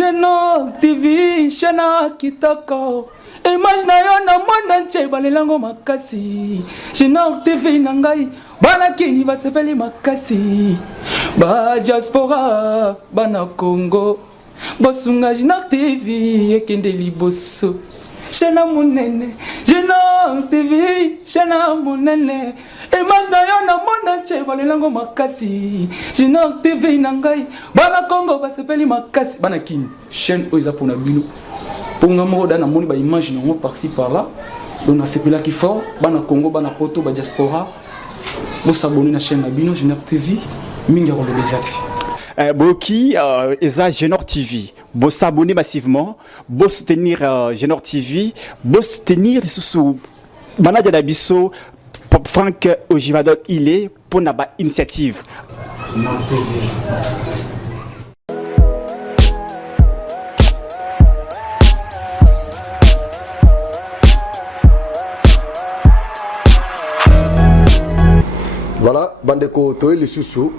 Genor TV, Shana Kitoko. Image na yo na monde entier balelango makasi. Genor TV nangai, bana kini basepeli makasi. Ba diaspora, bana Congo. Bosunga Genor TV, ekende liboso. Shana munene, Genor TV, Shana munene. Image na yo na monde entier balelango makasi. Genor TV nangai, bana Congo basepeli makasi. Bana kini, chaîne oiza pona bino. Pour nga moko dana moni ba image nango par-ci par-là. Donc sepela ki fort, bana Congo, bana poto, ba diaspora. Bo s'abonner na chaîne na bino Genor TV, mingi ko lobezati. Boki eza Genor TV. Bo s'abonner massivement, bo soutenir Genor TV, bo soutenir sous bana de biso Franck Ojivadol il est pour na ba initiative. Genor TV. Voilà, bandeko toye le susu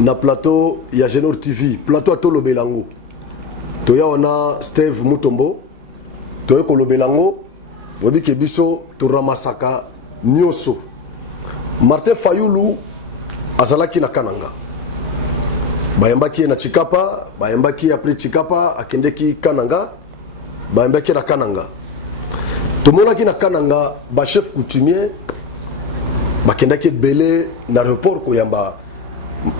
na plateau ya Genor TV, plateau atolo belango. Toya ona Steve Mutombo, toye ko lobelango, obi ke biso to ramasaka nyoso. Martin Fayulu azalaki na Kananga. Bayembaki na Chikapa, bayembaki après Chikapa akendeki Kananga, bayembaki na Kananga. Tomonaki na Kananga ba chef coutumier bakendaki belé na report koyamba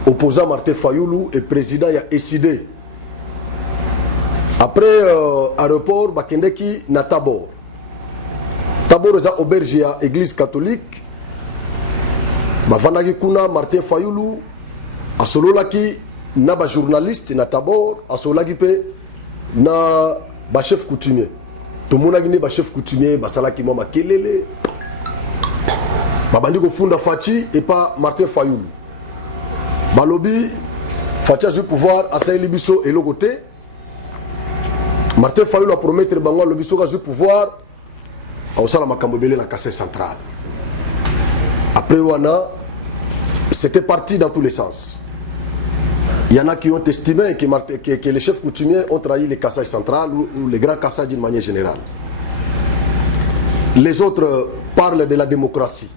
opposant Martin Fayulu et président ya ECD. Après aéroport bakendaki na Tabor. Tabor eza auberge ya église catholique. Bavandaki kuna Martin Fayulu asololaki na ba journaliste na Tabor, asololaki pe na ba chef coutumier. Tomonaki ne ba chef coutumier basalaki mama kelele. Babandi ko funda Fachi et pas Martin Fayulu. Balobi Fachi a eu pouvoir à Saint-Libiso et le côté. Martin Fayulu a promis que Bango Lobiso a eu pouvoir à Osala Makambobele la casse centrale. Après Wana, c'était parti dans tous les sens. Il y en a qui ont estimé que les chefs coutumiers ont trahi les cassages centrales ou les grands cassages d'une manière générale. Les autres parlent de la démocratie.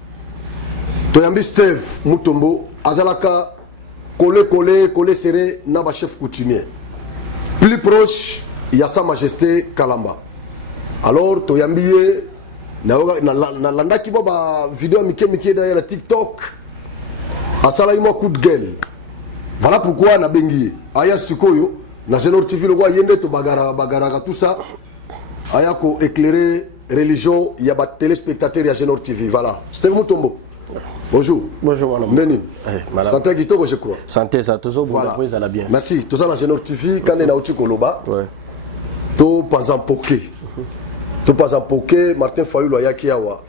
Toyambi Steve Mutombo, Azalaka, collé serré, Naba chef coutumier. Plus proche, il y a Sa Majesté Kalamba. Alors, Toyambi, na landa ki ba vidéo mike derrière la TikTok, Asala ima coup de gueule. Voilà pourquoi na bengi. Aya Sukoyo, na Genor TV, le roi Yende to bagara tout ça. Aya ko éclairer religion, il y a des téléspectateurs à Genor TV. Voilà. Steve Mutombo. Bonjour. Bonjour, madame. Neni. Santé Kitoko, je crois. Santé, ça toujours vous voilà. À la bien. Merci. Tout ça dans Genor TV, quand on est au Koloba, tout pas en poké. Tout pas en poké, Martin Fayulu a yaki awa.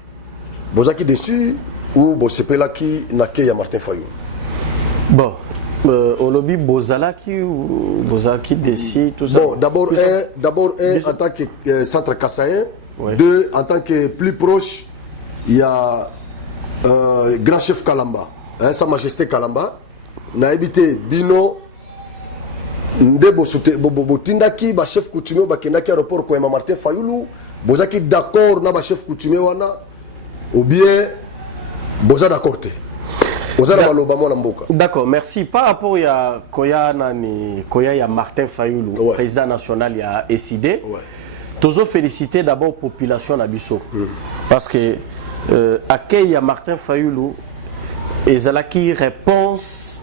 Bozaki dessus ou Bosepelaki nake ya Martin Fayulu. Bon. Au lobby Bozalaki ou Bozaki dessus, tout ça. Bon, d'abord en tant que centre Kassaïen, deux en tant que plus proche, il y a grand chef Kalamba, Sa Majesté Kalamba, na habité Bino, Ndebo Botindaki, ba chef coutumier, ba kenaki aéroport ko Martin Fayulu, bozaki d'accord na ba chef coutumier wana, ou bien boza d'accord te. D'accord, merci. Par rapport à Koya Martin Fayulu, président national ya ECD, toujours féliciter d'abord la population d'Abisso. Parce que accueil à Martin Fayulu, et Zalaki réponse,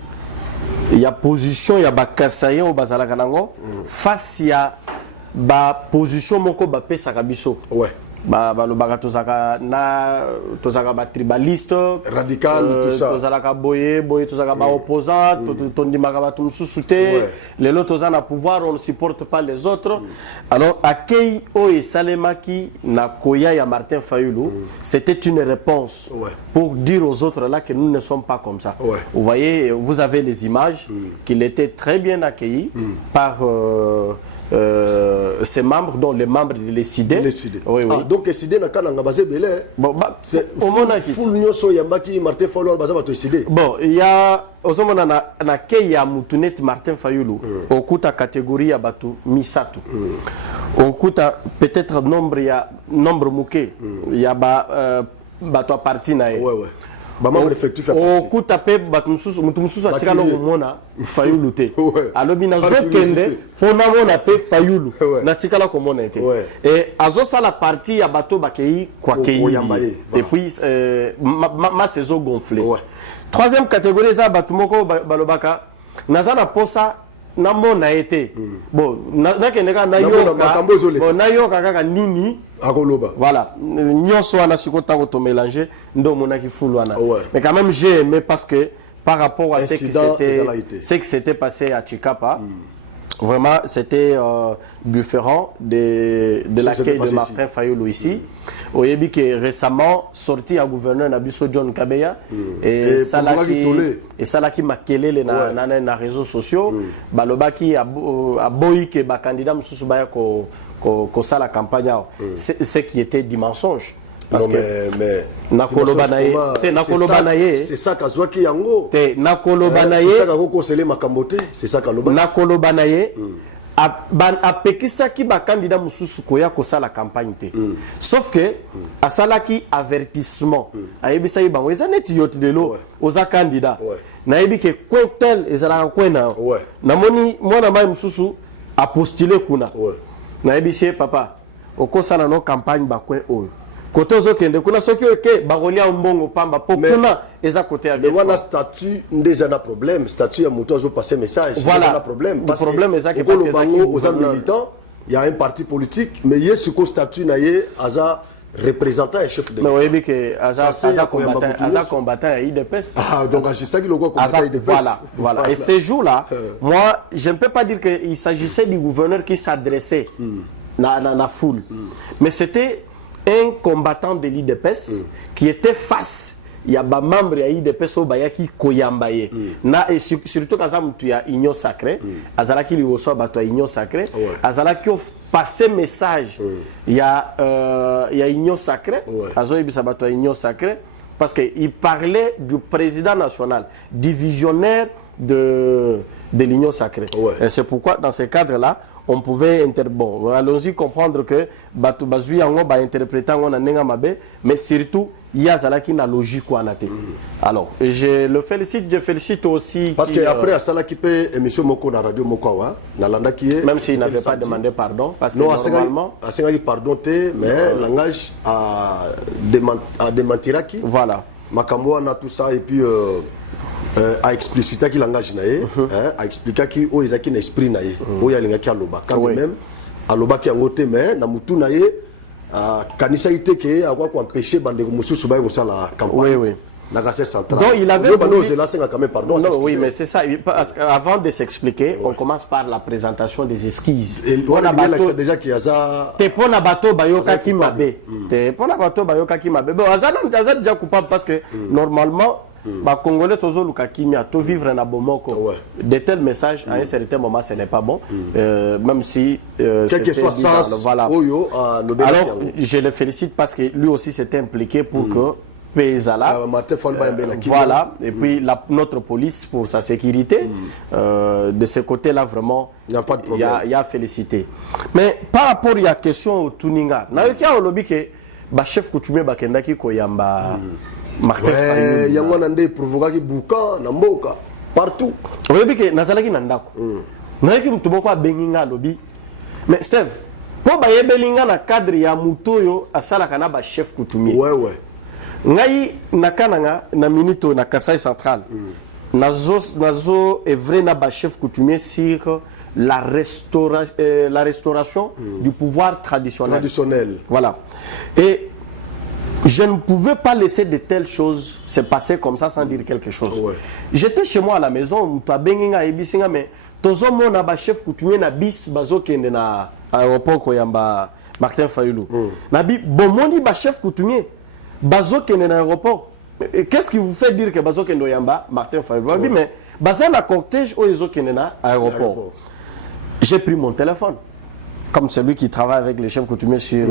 il y a position, il y a Bakassayen au Bazalakanango, face à la position Moko Bapé Sakabisso. Ouais. Le baga tozaka na tozaka ba tribaliste radical tout ça tozaka boye tozaka ba opposant tondimaka ba tumsusute les autres tozana na pouvoir on ne supporte pas les autres alors accueil o et salemaki na koya ya Martin Fayulu c'était une réponse pour dire aux autres là que nous ne sommes pas comme ça. Vous voyez, vous avez les images qu'il était très bien accueilli par ses membres, dont les membres de l'ESID. Oui, oui. Ah, donc l'ESID n'a qu'à basé belé. Bon, c'est full nyoso yambaki Martin Fayulu basé bato ESID. Bon, il y a ozomona na keya mutunet Martin Fayulu okuta catégorie ya bato misatu. Okuta peut-être nombre muke ya bato parti na ye. Ouais ouais. Ba membre effectif okuta pe bato mususu atikala komona Fayulu te. Alobi na zokende pona mona pe Fayulu na tikala komona te. Et azosa la partie ya bato bakei kwa kei. Et puis ma saison gonflée. Troisième catégorie za bato moko balobaka nazana posa na mona été. Bon na kendeka na yoka. Bon na yoka kaka nini akoloba. Voilà, nyonso wana sikota ko to mélanger ndo mona ki fulu wana. Mais quand même j'ai aimé parce que par rapport à ce qui s'était passé à Chikapa, vraiment c'était différent de l'accueil de Martin Fayulu ici. Oyebi que récemment sorti à gouverneur Nabiso John Kabeya et Salaki makelele na réseaux sociaux, balobaki a boyi que ba candidat mususu baya ko ça la campagne, ce qui était du mensonge. Parce non, que mais c'est ça qu'Azwaki Yango. C'est ça c'est ça qu'Aloba. Nakolobanaye a pekisaki ba candidat mususu koya ko ça la campagne te. Sauf que a salaki avertissement. Ayebisa yibango ezaneti yoti de lo oza candidat. Na yebi ke kwetel ezala kwena. Namoni mwana mai mususu a postulé kuna. Na ebisi papa okosala no campagne bakwe oyo kote ozokende kuna soki oke barolia mbongo pamba po kuna eza côté avec wana statut ndeza na problème statut ya moto azo passer message voilà na problème parce que problème eza que parce que aux militants il y a un parti politique mais yesu ko statut na ye aza représentant et chef de l'État. Mais oui, que Aza combattant à IDPS. Ah, donc c'est ça qui le combattant à IDPS. Voilà. Et ces jours-là, moi, je ne peux pas dire qu'il s'agissait du gouverneur qui s'adressait à la foule. Mais c'était un combattant de l'IDPS qui était face. Il y a des membres de l'IDPS qui koyambaye. Et surtout quand il y a union sacrée, Azala qui lui reçoit la union sacrée, Azala qui offre passer message. Il y a union sacrée, Azala qui a union sacrée, parce qu'il parlait du président national, divisionnaire de l'union sacrée. Et c'est pourquoi dans ce cadre-là, on pouvait allons-y comprendre que Batu Bazui Yango va interpréter en Nenga Mabe, mais surtout il y a Zalaki na logique ou anate. Alors, je le félicite, je félicite aussi. Parce qu'après, à Salaki peut émission Moko na radio Moko na landa qui est. Même s'il n'avait pas demandé pardon, parce que non, normalement. À Sengali pardon te, mais langage à démentiraki. Voilà. Makambo na tout ça et puis. A expliciter qui langage naé, a expliquer qui o ezaki na esprit naé, o ya linga ki aloba quand même aloba ki ngote mais na mutu naé kanisa ité que a quoi empêcher bande ko mususu ba ko sala campagne. Oui. Na casse centrale. Donc il avait voulu quand même pardon. Non, oui, mais c'est ça parce qu'avant de s'expliquer, on commence par la présentation des esquisses. Et on a déjà qui a ça. Te pona bato bayoka ki mabe. Te pona bato bayoka ki mabe. Bon, azana déjà coupable parce que normalement bah Congolais tozo luka kimia to vivre na bomoko de tels messages à un certain moment ce n'est pas bon même si quel que soit sens voilà. Alors je le félicite parce que lui aussi s'était impliqué pour que Pezala voilà et puis notre police pour sa sécurité de ce côté là vraiment il n'y a pas de problème il y a félicité mais par rapport à la question au tuninga na yokia olobi ke ba chef coutumier bakendaki koyamba Martin Fayulu. Il y a un des provoquants qui boucan, namboka, partout. Oui, mais que nazalaki nandako. Naiki mtumoko a benginga lobby. Mais Steve, pour baye belinga na cadre ya mutoyo asala kana ba chef coutumier. Ouais. Ngai nakananga na minito na Kasai central. Nazo est vrai na ba chef coutumier sur la restauration du pouvoir traditionnel. Voilà. Et je ne pouvais pas laisser de telles choses se passer comme ça sans dire quelque chose. J'étais chez moi à la maison, mais tozo mona ba chef coutumier na bis bazo kende na aéroport koyamba Martin Fayulu. Nabi bomoni ba chef coutumier bazo kende na aéroport. Qu'est-ce qui vous fait dire que bazo kende yamba Martin Fayulu? Nabi mais baza na cortège o ezo kende na aéroport. J'ai pris mon téléphone. comme celui qui travaille avec les chefs coutumiers sur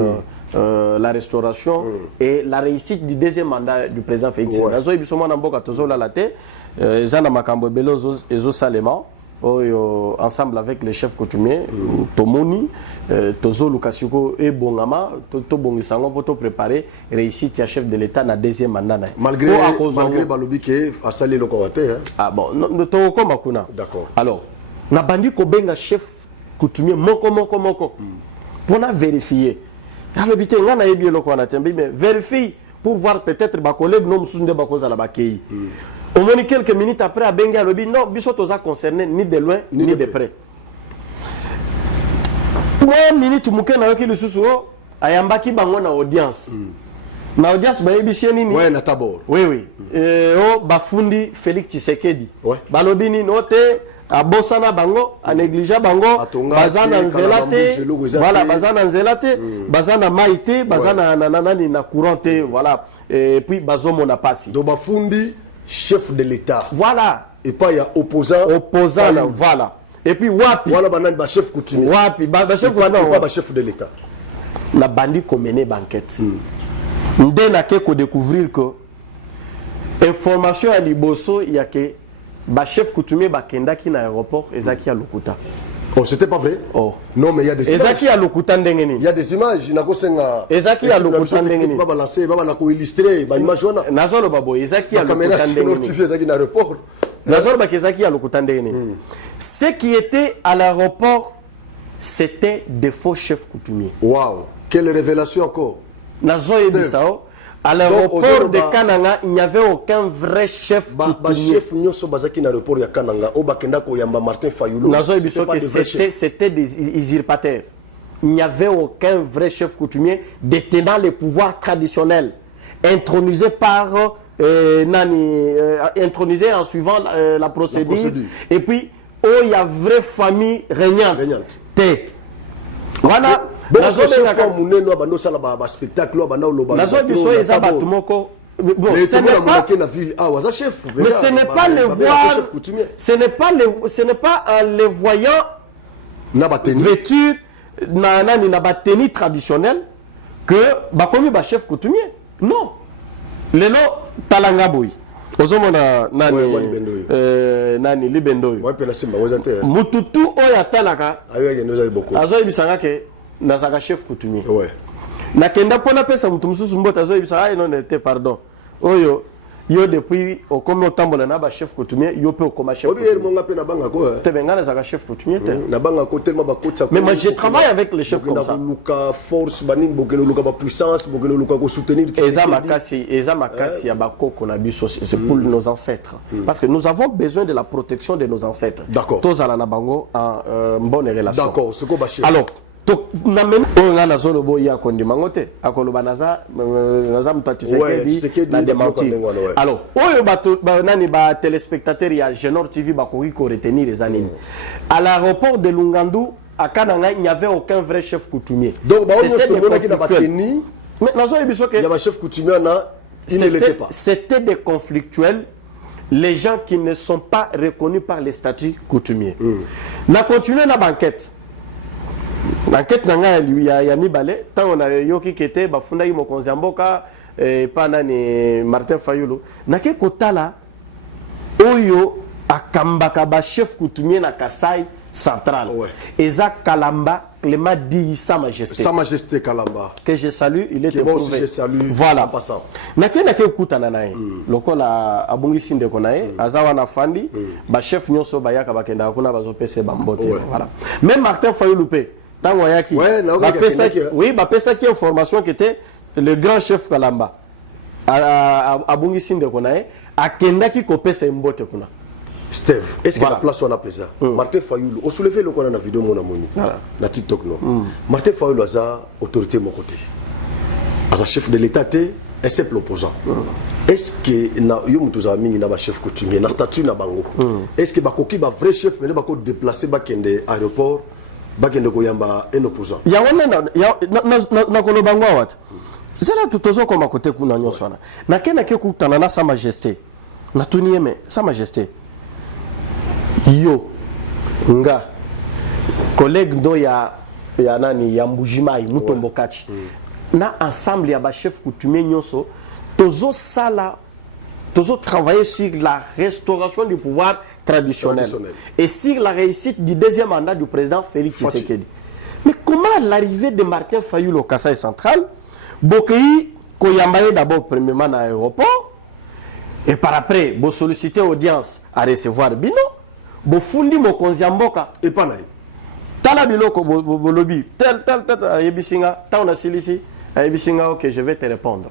la restauration et la réussite du deuxième mandat du président Félix. Nazo ibisoma na mboka tozola la te ezana makambo belo ezo salema ensemble avec les chefs coutumiers tomoni tozo lukasiko e bongama to bongisango poto préparer réussite ya chef de l'état na deuxième mandat. Malgré balobi ke asali lokowate hein. Ah bon no to komba kuna. D'accord. Alors na bandi ko benga chef coutumier moko pour na vérifier. Alors bité ngana yebi loko na tembi mais vérifie pour voir peut-être ba collègue non sunde ba koza la bakei. Au moins quelques minutes après à benga lobi non biso toza concerné ni de loin ni de près. Moi minute muke na yoki lususu ayambaki bango na audience. Na audience ba yebi sieni ni. Ouais na tabor. Oui. Bafundi Félix Tshisekedi. Ouais. Balobi ni note a bosana bango a négligé bango bazana nzelate voilà bazana nzelate bazana maite bazana nanani na couranté voilà et puis bazomo na passi do bafundi chef de l'état voilà et pas ya opposant voilà et puis wapi voilà banani ba chef coutumier wapi ba chef wana pas ba chef de l'état na bandi ko mener banquette ndena ke ko découvrir que information à liboso ya ke ba chef coutumier ba kendaki na aéroport ezaki à Lokuta. Oh, c'était pas vrai? Oh. Non, mais il y a des images. Ezaki à Lokuta ndengeni. Il y a des images, na kosenga. Ezaki à Lokuta ndengeni. Ba balancer, ba na ko illustrer, ba image wana. Nazolo babo ezaki à Lokuta ndengeni. Ezaki na aéroport. Nazolo ba ezaki à Lokuta ndengeni. Ce qui était à l'aéroport, c'était des faux chefs coutumiers. Waouh, quelle révélation encore. Nazo ebisao. À l'aéroport de Kananga, il n'y avait aucun vrai chef coutumier. Chef nyoso bazaki na aéroport ya Kananga, o bakenda ko yamba Martin Fayulu. C'était des usurpateurs. Il n'y avait aucun vrai chef coutumier détenant les pouvoirs traditionnels, intronisé par intronisé en suivant la procédure. Et puis, il y a vraie famille régnante. Voilà. Nazo muneno bando sala ba spectacle banda loba. Nazo biso eza batu moko. Bon, ce n'est pas na ville chef. Mais ce n'est pas le voir. Ce n'est pas en les voyant vêtus na bateni traditionnel que ba komi ba chef coutumier. Non. Lelo talanga boy. Ozomona nani libendoyo. Moi pena simba wazate. Mututu oya talaka. Ayeke noza boko. Azo ibisanga ke nazaka chef coutumier. Ouais. Nakenda pona pesa mutu mususu mbota azo ibisa non était pardon. Oyo yo depuis au comme otambola na ba chef coutumier yo pe okoma chef. Obi yer monga pe na banga ko. Te benga nazaka chef coutumier te. Na banga ko tellement ba kotsa. Mais moi je travaille avec les chefs comme ça. Luka force baning bokeno luka ba puissance bokeno luka ko soutenir. Eza makasi ya bakoko na biso c'est pour nos ancêtres. Parce que nous avons besoin de la protection de nos ancêtres. D'accord. Tozala na bango en bonne relation. D'accord, ce ko ba chef. Alors na mena on a zolo bo ya kondimango te akoloba naza mutatiseke na démenti. Alors oyo bato nani ba téléspectateurs ya Genor TV ba ko retenir les animes. À l'aéroport de Lungandu à Kananga il n'y avait aucun vrai chef coutumier. Donc ba on a qui na bateni mais nazo ebiso ke il y a chef coutumier na il ne l'était pas. C'était des conflictuels. Les gens qui ne sont pas reconnus par les statuts coutumiers. Na continuer na banquette. L'enquête nanga lui ya mibale tant on a yoki kete bafunda yi mokonzi mboka pana ni Martin Fayulu nake kotala oyo akambaka ba chef coutumier na Kasai central. Eza Kalamba Clément dit Sa Majesté Kalamba que je salue, il était prouvé. Voilà passant nake kutana naye lokola abungi sinde ko naye azawa na fandi ba chef nyonso bayaka bakenda kuna bazopese bambote voilà même Martin Fayulu pe oui, ça qui information qui était le grand chef Kalamba. Abungi sinde konae, akenda ki kopesa mbote kuna. Steve, est-ce que la place on a pesa? Martin Fayulu, on soulevait le qu'on a vidéo mon amoni. Na TikTok non. Martin Fayulu a autorité mon côté. As chef de l'État un simple opposant. Est-ce que na yo mutuza mingi na ba chef coutumier na statut na bango? Est-ce que ba koki ba vrai chef mais ba ko déplacer ba kende aéroport? Bagende koyamba un opposant. Ya wana na kolobangwa wat. Zela tutozo koma kote kuna nyonso wana. Na kena ke kutana na Sa Majesté. Na tunieme Sa Majesté. Yo nga collègue do ya ya nani ya Mbujimai Mutombo Kachi na ensemble ya ba chef coutumier nyonso tozo travailler sur la restauration du pouvoir traditionnel et sur la réussite du deuxième mandat du président Félix Tshisekedi. Mais comment l'arrivée de Martin Fayulu au Kasaï central, Bokei Koyambaye d'abord premièrement à l'aéroport, et par après, vous sollicitez audience à recevoir Bino, vous fondez mon Konziamboka. Et pas naï. Tala Biloko, vous lobby, tel, Ayebisinga, Taona Silisi, Ayebisinga, ok, je vais te répondre.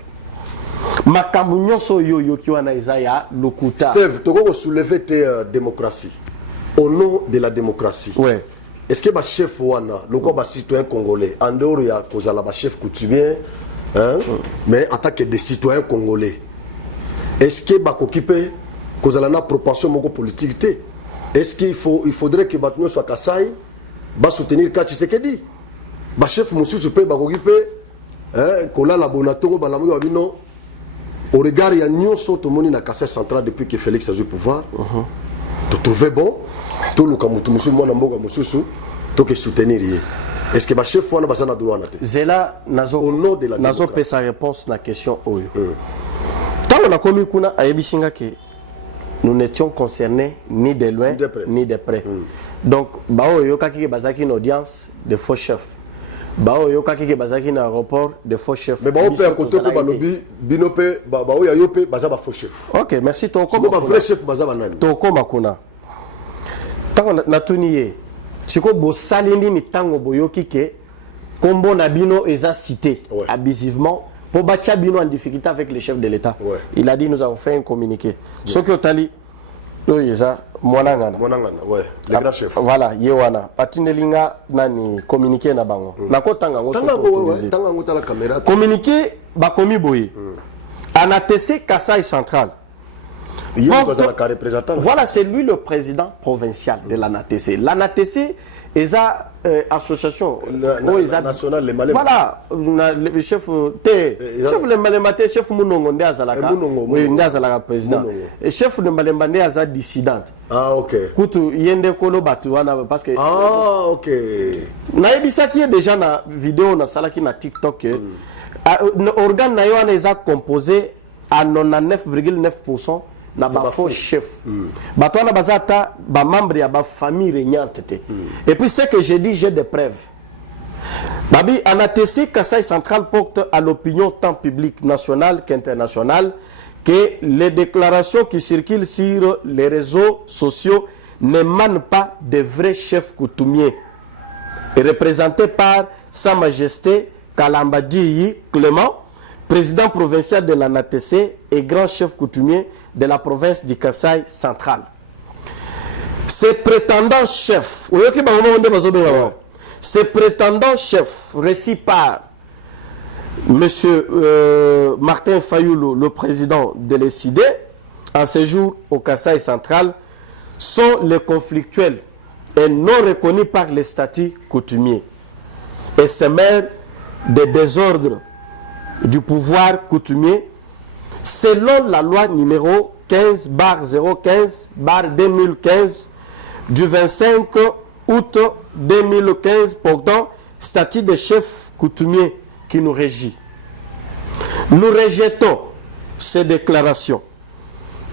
Makambu so yo kiwana Isaiah Lokuta. Steve, tu vas soulever tes démocraties. Au nom de la démocratie. Ouais. Est-ce que le chef Wana, le citoyen congolais, en dehors il y a le chef coutumier, hein, mais en tant que des citoyens congolais, est-ce que occupé cause la proportion de politique? Est-ce qu'il faudrait que Batmio soit Kassai, soutenir Kachi Sekedi? Chef Moussou se peut occupé, hein, qu'on a la bonatongo balamu abino. Au regard, il y a une sorte de monde dans Kassai central depuis que Félix a eu le pouvoir. Tu trouves bon? Tout le monde soutenir. Est-ce que le chef Wana a droit? Zela au nom de la démocratie. Nazo sa réponse à la question. Quand on a commis Kuna à Ebisinga que nous n'étions concernés ni de loin ni de près. Donc, Bao Yokaki Bazaki une audience de faux chefs. Bao Yokaki Bazaki un aéroport de faux chefs. Mais Bao Père Koto Balobi, Binope, Bao Yayope, Bazaba faux chef. Ok, merci. Toko vrai chef Bazaba Nani. Toko Makuna. Tant na tuniye. Siko bo salindi ni tango boyoki ke kombo na bino eza cité abusivement pour batia bino en difficulté avec les chefs de l'État. Il a dit nous avons fait un communiqué. Soki otali lo yeza Mwanangana, ouais, les grands chefs. Voilà, yewana. Patinelinga nani communiqué na bango. Nako tanga ngo tanga la caméra. Communiqué ba komi boye. Anatese Kasaï central. Voilà, c'est lui le président provincial de l'ANATC. L'ANATC est une association nationale, les Malais. Voilà, le chef de Malemate, chef Mounongo Ndazalaka, oui, Ndazalaka président. Et chef de Malemate Aza dissident. Ah, ok. Koutou Yende Kolo Batuana, parce que. Ah, ok. Naïbisa qui est déjà na vidéo na salaki na TikTok. Organe Nayoana est composé à 99,9%. Na ba faux chef. Batwana bazata ba membre ya ba famille régnante. Et puis ce que j'ai dit, j'ai des preuves. Babi ANATC Kasaï central porte à l'opinion tant publique nationale qu'internationale que les déclarations qui circulent sur les réseaux sociaux n'émanent pas de vrais chefs coutumiers et représentés par Sa Majesté Kalambadi Clément, président provincial de l'ANATC et grand chef coutumier de la province du Kasaï central. Ces prétendants chefs, récits par M. Martin Fayulu, le président de l'ECID, en séjour au Kasaï central, sont les conflictuels et non reconnus par les statuts coutumiers et se mêlent des désordres du pouvoir coutumier selon la loi numéro 15/015/2015 du 25 août 2015 portant statut de chef coutumier qui nous régit. Nous rejetons ces déclarations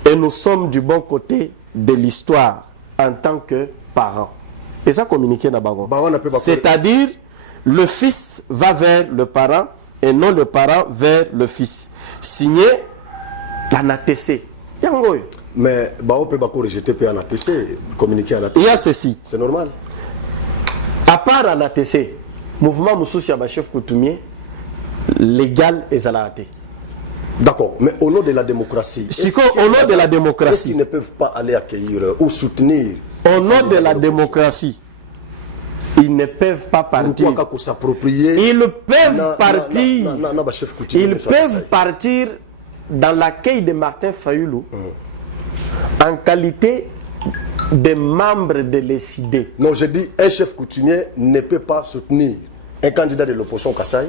et nous sommes du bon côté de l'histoire en tant que parents. Et ça communiqué d'abord. C'est-à-dire le fils va vers le parent et non le parent vers le fils. Signé l'ANATC. Mais on peut rejeter l'ANATC, communiquer à l'ANATC. Il y a ceci. C'est normal. À part l'ANATC, mouvement Moussousi Aba chef coutumier, légal et zalaté. D'accord, mais au nom de la démocratie. Au nom de la démocratie. Ils ne peuvent pas aller accueillir ou soutenir. Au nom de la démocratie. Ils ne peuvent pas partir. Ils peuvent partir. Ils peuvent partir dans l'accueil de Martin Fayulu en qualité de membre de l'ECID. Non, je dis un chef coutumier ne peut pas soutenir un candidat de l'opposition Kasaï.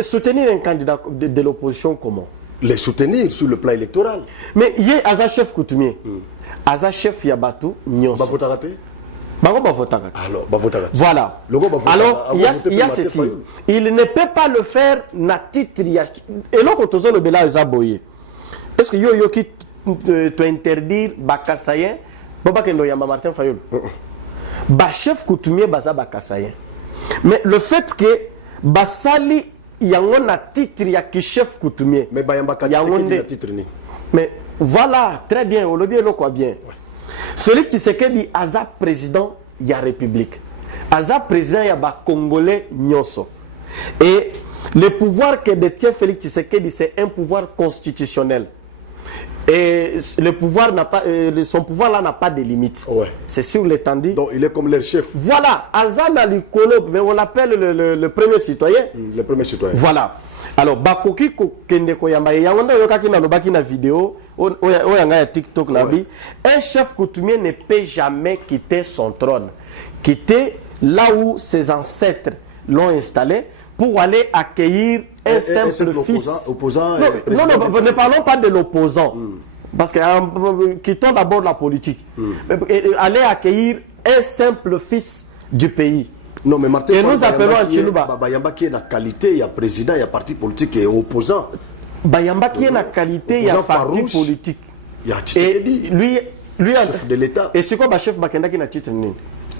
Soutenir un candidat de l'opposition comment? Les soutenir sur le plan électoral. Mais il y a un chef coutumier. Un chef Yabatou Nyonso. Alors, voilà. Alors, il y a ceci. Il ne peut pas le faire na titre. Et là, quand on le bela Zaboye, est-ce que yo qui te interdire Bakassayen, Baba Kendo Yamba Martin Fayol, ba chef coutumier baza Bakassayen. Mais le fait que Basali yango na titre ya ki chef coutumier. Mais Bayamba Tshisekedi na titre ni. Mais voilà, très bien, on le bien, quoi bien. Félix Tshisekedi aza président ya République. Aza président ya ba Congolais nyonso. Et le pouvoir que détient Félix Tshisekedi, c'est un pouvoir constitutionnel. Et le pouvoir n'a pas, son pouvoir là n'a pas de limite. Ouais. C'est sur l'étendue. Donc il est comme leur chef. Voilà, Azana Likolo, mais on l'appelle le premier citoyen. Le premier citoyen. Voilà. Alors, Bakoki Kende Koyamba, Yawanda Yokaki na Nobaki na vidéo, Oyanga TikTok Labi, un chef coutumier ne peut jamais quitter son trône. Quitter là où ses ancêtres l'ont installé pour aller accueillir un simple fils. Opposant, non, ne parlons pas de l'opposant. Parce que quittons d'abord la politique. Aller accueillir un simple fils du pays. Non, mais Martin, et nous appelons à Chiluba. Bayamba qui est la qualité, il y a président, il y a parti politique et opposant. Bayamba qui est la qualité, il y a parti politique. Il y a Tshisekedi. Lui chef de l'État. Et c'est quoi le chef Bakenda qui n'a titre ni?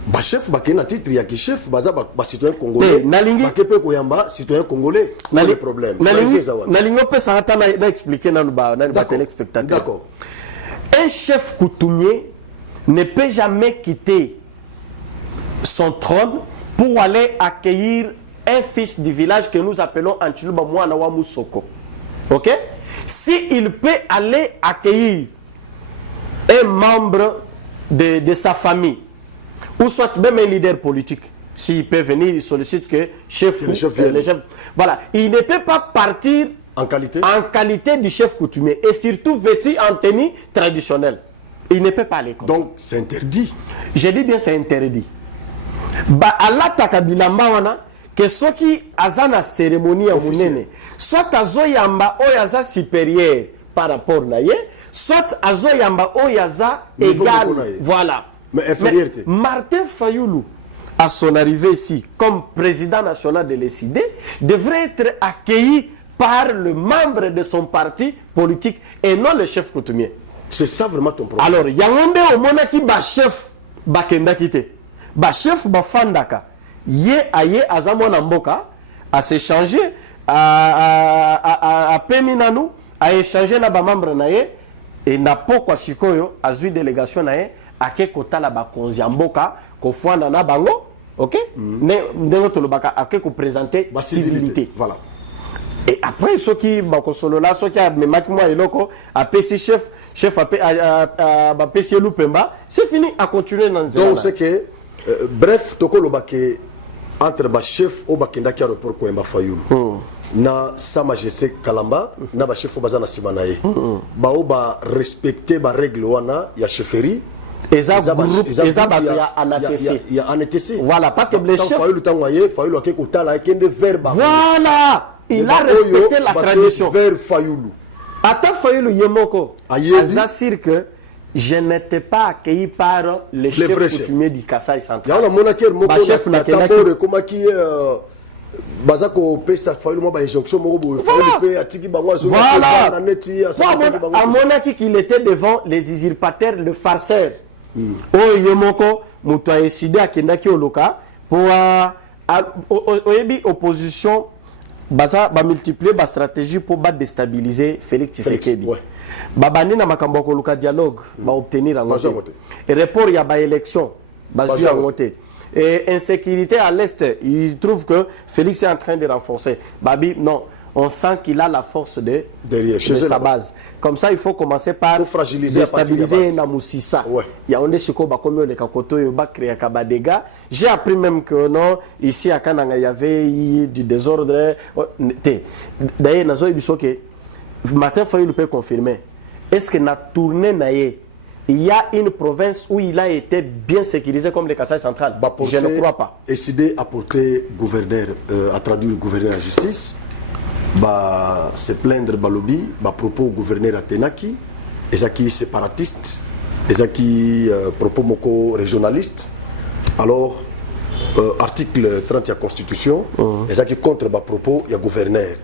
Ba chef Bakenda titre, il y a qui chef baza ba citoyen congolais. Bakepe Koyamba citoyen congolais. Pas de problème. Nalingo peut s'arrêter na expliquer na téléspectateur. D'accord. Un chef coutumier ne peut jamais quitter son trône pour aller accueillir un fils du village que nous appelons Antiluba Mouanawa Moussoko. Ok? S'il peut aller accueillir un membre de sa famille, ou soit même un leader politique, s'il peut venir, il sollicite que chef, voilà, il ne peut pas partir en qualité du chef coutumier et surtout vêtu en tenue traditionnelle. Il ne peut pas aller comme ça. Donc c'est interdit. Je dis bien c'est interdit. Allah takabilamba wana que ceux qui azana cérémonie à munene soit azoyamba oyaza supérieur par rapport na ye, soit azoyamba oyaza égal. Voilà. Mais infériorité. Martin Fayulu, à son arrivée ici comme président national de l'ECD, devrait être accueilli par le membre de son parti politique et non le chef coutumier. C'est ça vraiment ton problème. Alors, Yangonde au monaki ba chef bakenda kite. Ba chef ba fandaka. Ye aye azamona mboka à s'échanger à peminanu à échanger na ba membre na ye et na pokwa sikoyo azui délégation na ye ake kotala ba konzi mboka ko fwanda na bango, OK? Ne ndeko tolobaka ake ko présenter civilité. Voilà. Et après, ceux qui sont là, ceux qui ont a PC chef a PC Lupemba, c'est fini à continuer dans le donc c'est que, bref, toko lo bake entre ba chef au bakenda qui aéroport Koyamba Fayulu. Na sa majesté Kalamba, na ba chef au bazana simanaye. Ba o ba respecter ba règle wana ya chefferie. Eza groupe, eza ba ya ANTC. Il y a ANTC. Voilà, parce que les chefs Fayulu tangoye, Fayulu ake kotala ekende verba. Voilà. Il a respecté la tradition. Vers Fayulu. Attends Fayulu Yemoko. J'assure que je n'étais pas accueilli par les chefs coutumiers du Kasaï central. Il y a un monacaire moko na tabore comment qui bazako pesa Fayulu mo ba injonction moko Fayulu pe atiki bangwa zo na neti ya à monaki qu'il était devant les usurpateurs, le farceur. Oh Yemoko muto a décidé à kendaki oloka pour oyebi opposition baza ba multiplier ba stratégie pour ba déstabiliser Félix Tshisekedi. Babani na makambo ko luka dialogue ba obtenir en et report ya ba élection bazu en monter. Et insécurité à l'est, il trouve que Félix est en train de renforcer. Babi non, on sent qu'il a la force de sa base. Comme ça, il faut commencer par déstabiliser Namoussissa. Il y a un des choses qui ont été j'ai appris même que non, ici à Kananga, il y avait du désordre. D'ailleurs, Martin Fayulu peut confirmer. Est-ce que na tourné naïe, il y a une province où il a été bien sécurisé comme le Kasaï central? Je ne crois pas. Décidé à porter gouverneur, à traduire le gouverneur en justice. Bah, se plaindre balobi bah propos au gouverneur Atenaki et qui séparatiste et qui propos moko régionaliste Alors, article 30 de la Constitution, et qui contre les propos, il y a gouverneur.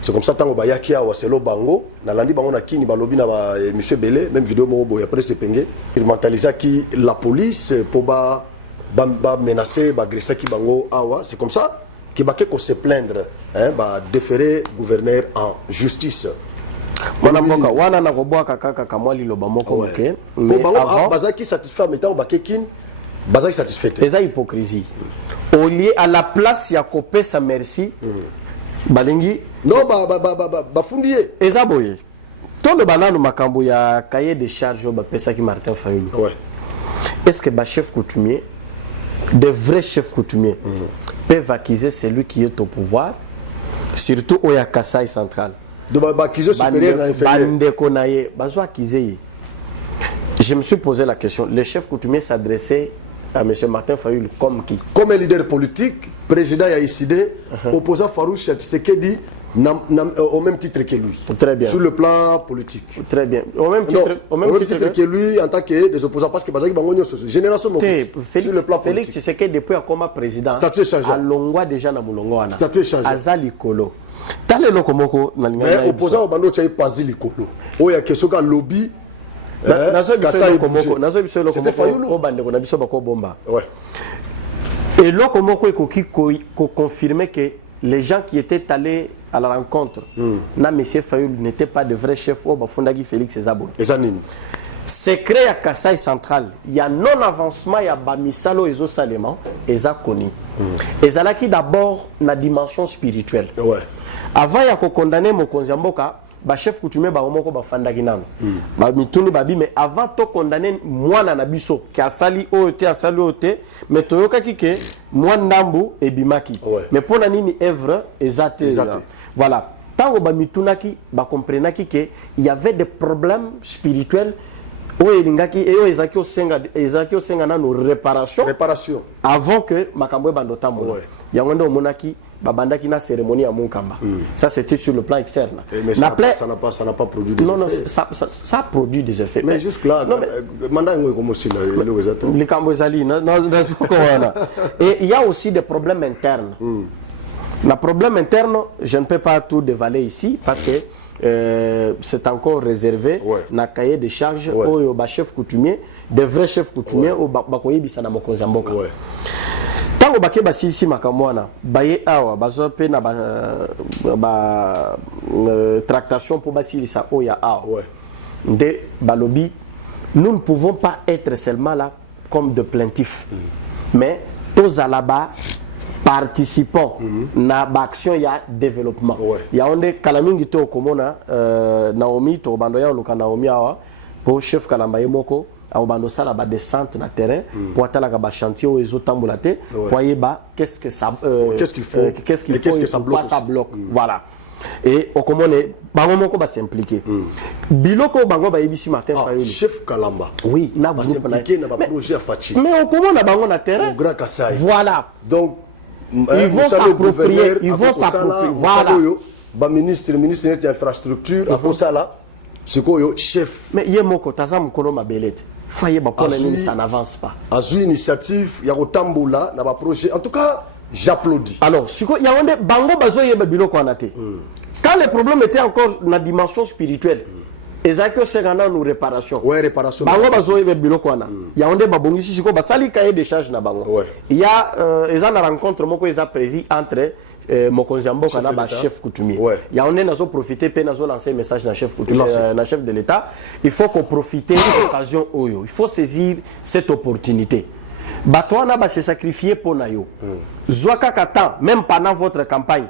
C'est comme ça que quand il y a Selo Bango, Nalandi Bango Nakini, Balobi, M. Belé, même vidéo, après c'est pengé, il mentalisa qui la police pour menacer, agresser qui Bango Awa. C'est comme ça qu'il va se plaindre, déférer gouverneur en justice. Wana mboka wana na koboaka kaka kamwali loba moko moke mais avant bazaki satisfait metant bakekin bazaki satisfait eza hypocrisie au lieu à la place ya kopesa merci balingi non bafundiye eza boye to le banano makambo ya cahier de charge ba pesa ki Martin Fayulu est-ce que ba chef coutumier de vrais chefs coutumiers peuvent accuser celui qui est au pouvoir surtout au Kasai central de accuser supérieur à inférieur. Je me suis posé la question. Le chef coutumier s'adressait à M. Martin Fayulu comme qui? Comme un leader politique, président Yaïside, opposant Farouche Tshisekedi au même titre que lui. Très bien. Sur le plan politique. Très bien. Au même titre que lui en tant que des opposants parce que Bazaki Bangonyo génération sur le plan politique. Félix Tshisekedi depuis comme président. Statut changé. À Longwa déjà na Mulongo wana. Statut changé. Azali Kolo. Tale loko moko na linga. Mais opposant au bando chai Pazili Kolo. Oya kesoka lobby. C'était Fayulu. Ko bande ko na biso bako bomba. Ouais. Et loko moko ekoki ko confirmer que les gens qui étaient allés à la rencontre, na Monsieur Fayulu n'était pas de vrais chefs au Bafundagi Félix Ezabo. Secret à Kasai central, il y a non avancement, il y a Bamisalo Ezo Salema, Eza Koni. Ezalaki d'abord na dimension spirituelle. Ouais. Avant il y a condamné Mokonzi Mboka, ba chef coutumier ba omoko ba fandaki nano. Ba mituni babi mais avant to condamner mwana na biso ki asali ote mais toyoka kike mwana ndambu e bimaki. Mais pour na nini œuvre ezate. Voilà. Tango ba mitunaki ba comprenaki que il y avait des problèmes spirituels o elingaki e o ezaki osenga na no réparation avant que makambo bando tambo. Yango ndo monaki babandaki na cérémonie à Munkamba. Ça c'était sur le plan externe. Mais ça n'a pas produit des effets. Non, ça produit des effets. Mais jusque là, et il y a aussi des problèmes internes. Le problème interne, je ne peux pas tout dévaler ici parce que c'est encore réservé dans le cahier de charges au chef coutumier, des vrais chefs coutumiers au Bakoye Bissana Mokozamboka. Tango bake basisi makamwana baye awa bazope na tractation pour basilisa oya awa de balobi nous ne pouvons pas être seulement là comme de plaintifs mais tous à là-bas participants na action ya développement ya onde kalamingi to komona Naomi to bando ya luka Naomi awa pour chef Kalambaye moko au bando sala ba descente na terrain pour atala ka ba chantier o ezo tambulate pour yeba qu'est-ce que ça qu'est-ce qu'il faut que ça bloque voilà et au comment bango moko ba s'impliquer biloko bango ba yebisi Martin Fayulu chef Kalamba oui na ba s'impliquer na ba projet à Fachi mais au comment na bango na terrain au Grand Kasai voilà donc ils vont s'approprier voilà ba ministre de l'infrastructure à Posala Sikoyo chef mais yemoko tazam kono mabelete faye ba pour nini ça n'avance pas azu initiative ya kotambola na ba projet en tout cas j'applaudis alors siko ya onde bango bazo yeba biloko anate quand le problème était encore na dimension spirituelle ezaki osengana nous réparation bango bazo yeba biloko ana ya onde babongisi siko basali cahier de charge na bango il y a ezana rencontre moko eza prévu entre Mokonzi Mboka na ba chef coutumier il y a on est nazo profiter pe nazo lancer message na chef coutumier na chef de l'état il faut qu'on profite de l'occasion oyo il faut saisir cette opportunité batwana ba se sacrifier pour na yo zwaka kata même pendant votre campagne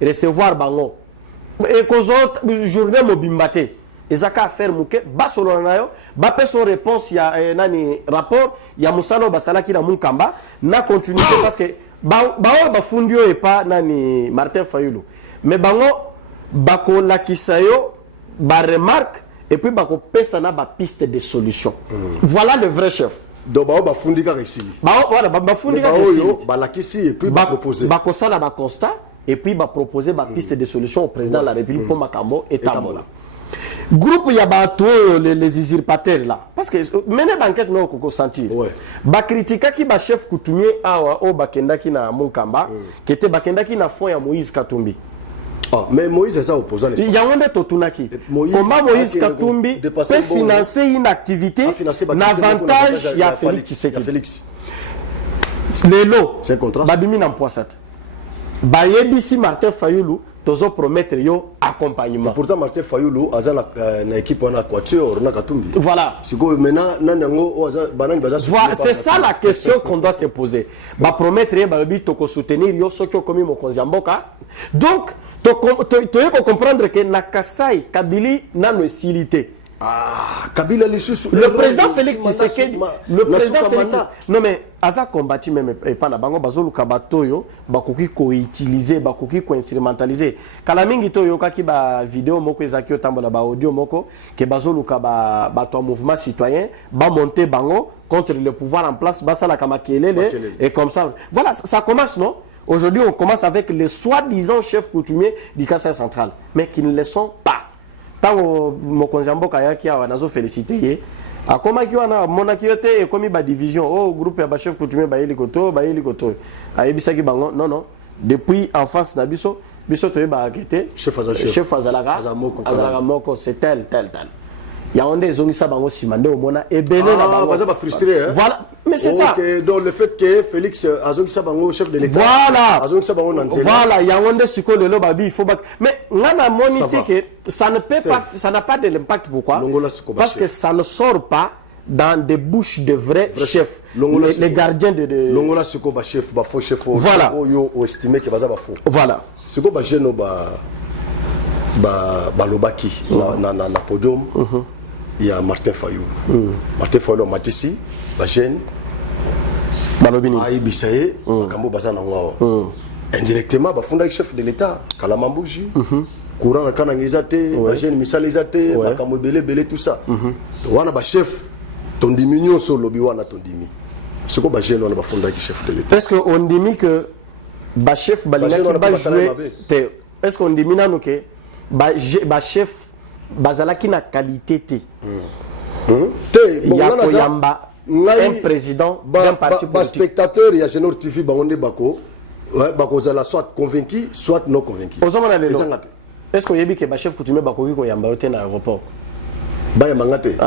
recevoir bango et cause journée mobimbate ezaka faire muke basolo na yo ba pe son réponse ya nani rapport ya musalo basalaki na Munkamba na continuité parce que bao bafundio et pas nani Martin Fayulu mais bango bako lakisayo ba remarque et puis bako pesa na ba piste de solution voilà le vrai chef donc bao bafundika resili voilà bafundika resili ba lakisi et puis ba proposer bako sala ba constat et puis ba proposer ba piste de solution au président de la République pour makambo et tambola groupe ya bato les usurpateurs là parce que mener banquette no ko sentir ba critiquer ki ba chef coutumier awa o bakendaki na Mukamba qui était bakendaki na fond ya Moïse Katumbi. Ah, mais Moïse est ça opposant. Il y a un totunaki. Comment Moïse Katumbi peut financer une activité n'avantage il y a Félix Tshisekedi. Lelo c'est un contrat. Babimi na poissat. Bayebisi Martin Fayulu tozo promettre yo accompagnement. Pourtant Martin Fayulu a na équipe en Équateur na Katumbi. Voilà. C'est ça la question qu'on doit se poser. Ba promettre babi toko soutenir yo sokyo komi mokonzi mboka. Donc tu peux comprendre que na Kasai Kabili na no silité. Ah, Kabila le président Félix Tshisekedi, le président Félix, non mais Aza combattu même et pas na bango bazolu kabatoyo bakoki ko utiliser bakoki ko instrumentaliser kala mingi to yoka ki ba vidéo moko ezaki otambola ba audio moko ke bazolu ka ba to mouvement citoyen ba monter bango contre le pouvoir en place basala kama kelele et comme ça voilà ça commence non. Aujourd'hui on commence avec les soi-disant chefs coutumiers du Kassai central mais qui ne le sont pas. Tant mokonzi mboka yaki awa nazo féliciter akoma ki wana monaki yote e komi ba division au groupe ya ba chef coutumier ba elikoto ayebisaki bango non depuis enfance na biso to ba akete chef azalaka moko c'est tel il y a onde ezongisa bango simande o mona ebele na bango baza ba frustré hein voilà mais c'est ça donc le fait que Félix azongisa bango chef de l'état voilà azongisa bango nanzela voilà il y a onde siko lelo babi il faut mais ngana monité que ça ne peut pas ça n'a pas de l'impact pourquoi parce que ça ne sort pas dans des bouches de vrais chefs les gardiens de longola siko ba chef ba faux chef voilà oyo o estimé que baza ba faux voilà siko ba geno ba lobaki na podium il y a Martin Fayulu. Martin Fayulu Matisi, la jeune, Balobini. Aïbisaye, Makambo Bazana Ngao. Indirectement, le fond chef de l'État, Kalamambouji, courant Kanangizate, la jeune Misalizate, Makambo Belé, tout ça. Wana ba chef, ton diminution sur lobby wana ton dimi. Ce qu'on va jeune, on a fond chef de l'État. Est-ce qu'on dit que ba chef Balina qui va jouer, est-ce qu'on dit nous que ba chef bazalaki na qualité te ya koyamba un président d'un parti politique spectateur ya Genor TV bangonde bako bako zala soit convaincu soit non convaincu est-ce que yebi ke ba chef coutumier bako koyamba yote na aéroport ba mangate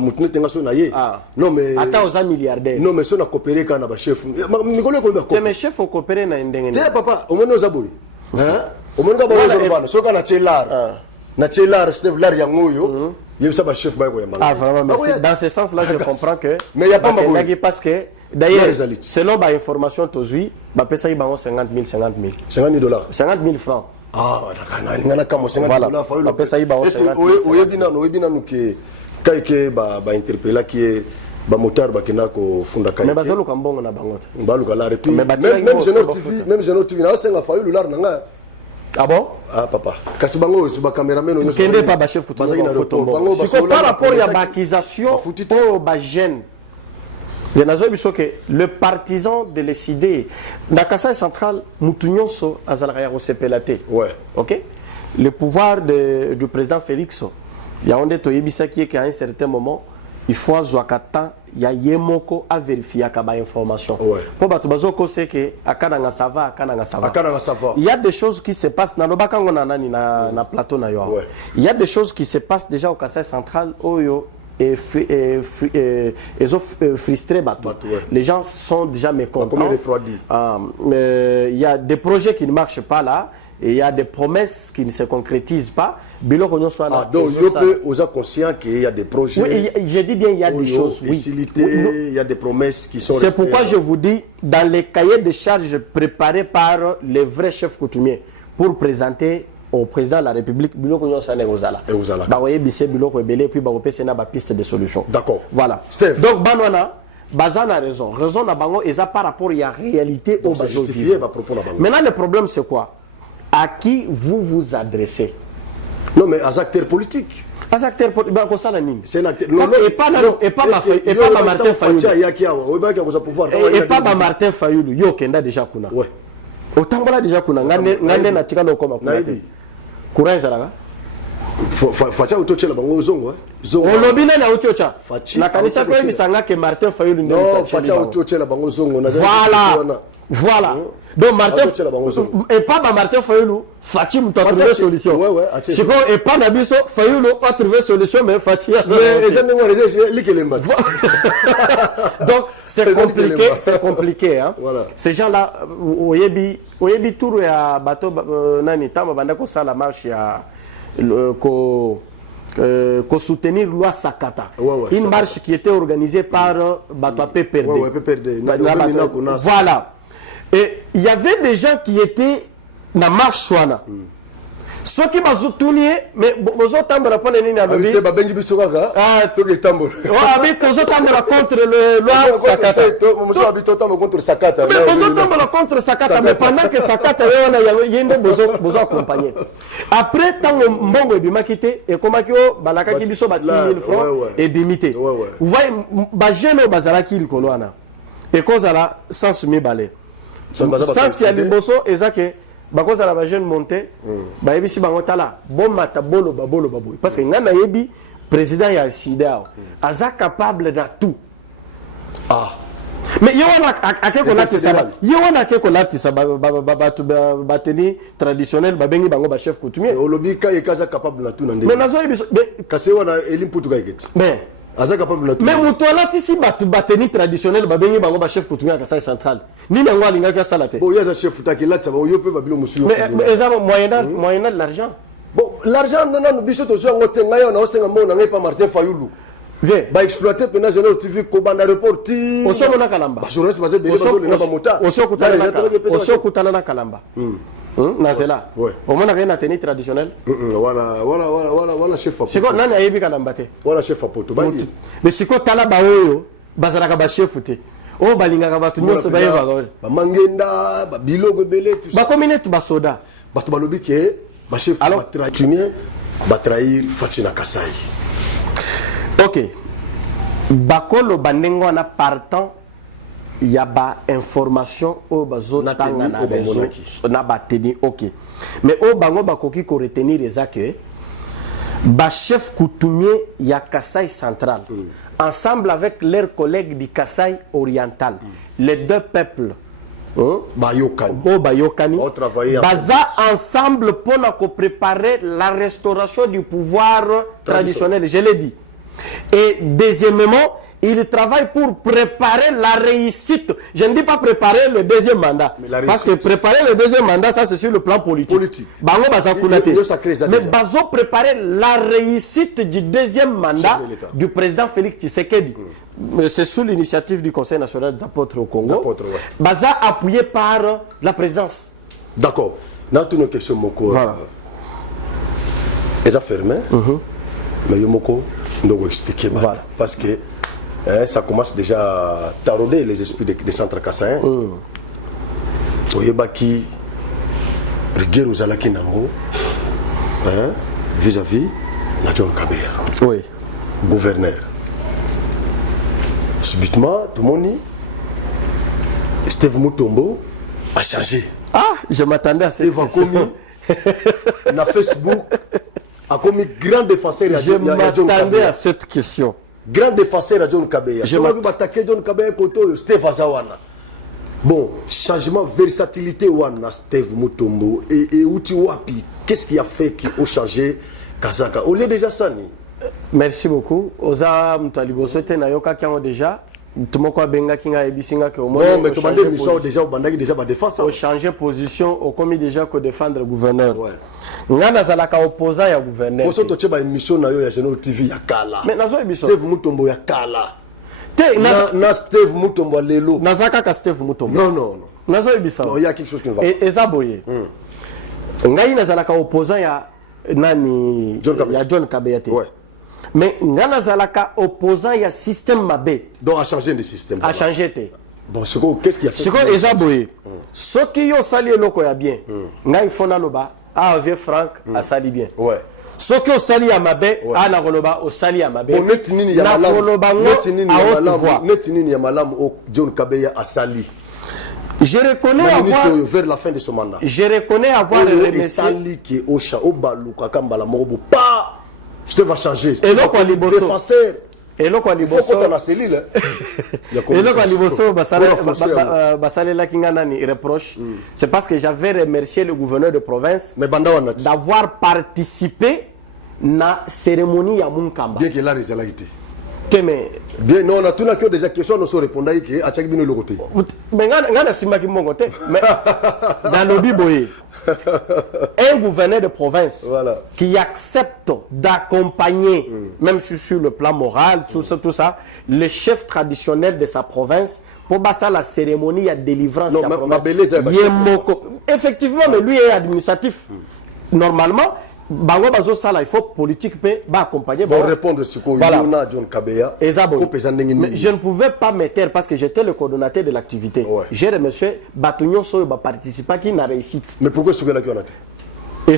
mutune tenga so na ye non mais ata oza milliardaire non mais so na coopérer kana ba chef mikolo ko ba mais chef o coopérer na ndenge te papa o mono za boy hein o mono ka ba zo bana so kana chelar na chelar Steve lar ya ngoyo yebisa ba chef ba ko yamba vraiment merci dans ce sens là je comprends que mais il y a pas parce que d'ailleurs selon ba information tozui ba pesa yi bango 50 000 dollars 50 000 francs ngana kama 50 dollars ba pesa yi bango 50 000 oyebina nuke kaike ba interpeller qui ba moteur ba kina ko funda kai mais bazalo kambongo na bango baluka la repi même Genor TV na senga Fayulu lar nanga. Ah bon? Ah papa. Kasi bango si ba cameraman on kende pas ba chef coutumier bango par rapport à l'accusation pour ba jeune. Je n'ai pas que le partisan de l'ECD dans Kassai central mutunyonso azalaka ko sepelate. Ouais. OK? Le pouvoir du président Félix il y a onde to yebisa qui qu'à un certain moment il faut zwakata ya yemoko à vérifier kaba information pour bato bazoko c'est que akana sava il y a des choses qui se passent na lobaka ngona nani na plateau na yo il y a des choses qui se passent déjà au Kassai central oyo et frustré bato les gens sont déjà mécontents il y a des projets qui ne marchent pas là et il y a des promesses qui ne se concrétisent pas. Donc, vous êtes conscient qu'il y a des projets. Oui, je dis bien il y a des choses. Oui. Il y a des promesses qui sont. C'est pourquoi je vous dis, dans les cahiers de charges préparés par les vrais chefs coutumiers pour présenter au président de la République, vous voyez, piste de solution. D'accord. Voilà. Donc, Banwana. Bazan a raison. Raison n'a bango et ça par rapport à la réalité au Bazo. Maintenant, le problème, c'est quoi? À qui vous vous adressez? Non, mais aux acteurs politiques. Aux acteurs politiques, c'est un acteur. Et pas Martin Fayulu. Et pas Martin Fayulu. Yo kenda déjà kuna. Ouais. Autant voilà déjà kuna. Ngande na tika no koma kuna. Courage zalaka. Facha utoche la bango zongo zongo. Olobina na utocha. Fachi. Na kanisa ko bisanga ke Martin Fayulu nde. Non, facha utoche la bango zongo na. Voilà. Donc Martin et pas Martin Fayulu, Fachi m'a trouvé solution. Ouais, c'est quoi et pas Nabiso Fayulu a trouvé solution mais Fachi. Donc c'est compliqué hein. Voilà. Ces gens-là oyebi tour ya bato nani tamba banda ko sala marche ya ko soutenir loi Sakata. Une marche qui était organisée par Bato PPRD. Voilà. Et il y avait des gens qui étaient dans la marche Swana. Ceux qui m'ont soutenu, mais ils ont tambara pas nini na lobi. Ah, tout est tambour. Ouais, ils ont tambara contre le loi Sakata. Ils ont habité contre Sakata. Mais ils ont tambara contre Sakata, mais pendant que Sakata yende besoin accompagner. Après tant mbongo bimakité et comment que balaka ki biso ba 6000 francs et bimité. Vous voyez ba jeune bazalaki likolo wana. Et cause là sans se balé. Ça c'est à liboso ezake bakoza la jeune monté ba yebisi bango tala bon mata bolo babolo baboy parce que ngana yebi président ya sida aza capable de tout. Mais yona akeko lati saba yona akeko lati saba ba teni traditionnel ba bengi bango ba chef coutumier olobika ekaza capable na tout na ndé mais nazo yebiso kasi wana elimputu ka eketi mais aza capable na tout mais mutola tisi bateni traditionnel ba bengi bango ba chef coutumier ka central ni nango alinga ka salate bon yaza chef utakilati ba yo pe babilo musuyo mais ezama moyen de l'argent bon l'argent non biso to zo ngote ngayo na osenga mona ngai pa Martin Fayulu ba exploiter pena Généraux TV ko banda reporti osomo na kalamba ba journaliste ba zebe bazo le ba mota osokutana na kalamba nazela omona kana teni traditionnel voilà chef c'est quoi nani ayebi kalamba te voilà chef apoto ba mais siko tala ba oyo bazalaka ba chef te o balingaka batu nyonso ba yeba ba mangenda ba bilogo belé tout ça ba communauté ba soda batu balobi ke ba chef ba trahir ba trahir Fatina Kasai. Ok. Bakolo bandengo na partant ya ba information o bazo tanga na réseau na bateni ok. Mais o bango bakoki ko retenir ezake ba chef coutumier ya Kasai central ensemble avec leurs collègues du Kasai oriental les deux peuples Bayokani baza ensemble pour préparer la restauration du pouvoir traditionnel, je l'ai dit. Et deuxièmement, il travaille pour préparer la réussite. Je ne dis pas préparer le deuxième mandat. Parce que préparer le deuxième mandat, ça c'est sur le plan politique. Mais bazo préparer la réussite du deuxième mandat du président Félix Tshisekedi. C'est sous l'initiative du Conseil national des apôtres au Congo. Baza appuyé par la présidence. D'accord. Dans toutes nos questions, Moko, ils ont fermé. Mais Moko, nous va expliquer. Parce que ça commence déjà à tarauder les esprits des centres kassaïens. Oyebaki Rigueur aux Alaki Nango vis-à-vis de John Kabeya, gouverneur. Subitement, tout le monde dit Steve Mutombo a changé. Ah, je m'attendais à cette question. Na Facebook a commis grand défenseur à John Kabeya. Je m'attendais à cette question. Grand défenseur à John Kabeya. Je vais attaquer John Kabeya contre Steve Azawana. Bon, changement, versatilité wana Steve Mutombo et Uti Wapi. Qu'est-ce qui a fait qu'il a changé Kazaka? On l'est déjà ça ni. Merci beaucoup. Oza mtalibo sote na yoka kiango déjà. Tumoko benga kinga ebisinga ke au moins. Non, mais tu bandé mission déjà au bandaki déjà ba défense. Au changer position, au commis déjà que défendre le gouverneur. Ouais. Ngana zalaka opposant ya gouverneur. Poso to cheba émission na yo ya Généraux TV ya kala. Mais nazo ebiso. Steve Mutombo ya kala. Na Steve Mutombo lelo. Nazaka ka Steve Mutombo. Non. Nazo ebisa. Non, il y a quelque chose qui ne va pas. Et Ezaboye. Ngai nazalaka opposant ya nani John Kabeya. Ouais. Mais ngana zalaka opposant ya système mabé. Donc a changé le système. A changé té. Bon, qu'est-ce qui a fait? C'est quoi Ezaboye? Ce qui yo sali loko ya bien. Ngai fona loba. Ah vieux Franck a sali bien. Ouais. Ce qui au sali ya mabé, a na koloba au sali ya mabé. Bon netinini ya malamu. Netinini ya malamu au John Kabeya a sali. Je reconnais avoir vers la fin de ce mandat. Je reconnais avoir remercié Sali qui au cha au baluka kambala mobo pas Steve va changer. Et là, quoi, Liboso. Défenseur. Et là, quoi, Il faut qu'on la cellule. Et là, quand Liboso, Basalela Kinganani reproche, c'est parce que j'avais remercié le gouverneur de province d'avoir participé à la cérémonie à Munkamba. Bien qu'il a réalisé. Mais bien, non, on a tout là déjà questions, nous répondons à chaque minute le côté. Mais dans le Biboye, un gouverneur de province qui accepte d'accompagner, même sur le plan moral, tout ça, le chef traditionnel de sa province pour passer la cérémonie à délivrance. Non, effectivement, mais lui est administratif. Normalement, il faut politique accompagner. Bon, répondre sur quoi John Kabeya. Mais je ne pouvais pas me taire parce que j'étais le coordonnateur de l'activité. J'ai remercié Batugnon Soyo participer qui n'a réussi. Mais pourquoi ce que la et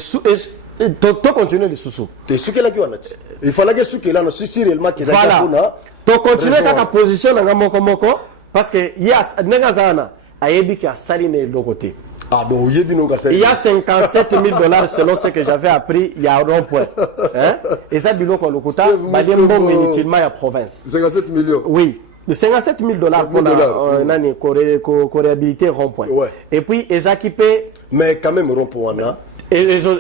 tu continues les sous-sous. Il fallait que ce que là, si réellement que tu continues ta position dans Moko parce que il y a Negazana a yebi qui a sali de l'autre côté. Ah bon, il y a 57 000 $ selon ce que j'avais appris, il y a un rond-point. Hein? Et ça, bilo qu'on le coûte, Balimbon inutilement à province. 57 millions. Oui. De 57 000 $ pour la réhabiliter rond-point. Ouais. Et puis, ils équipent. Mais quand même, rond-point, là. Et ils ont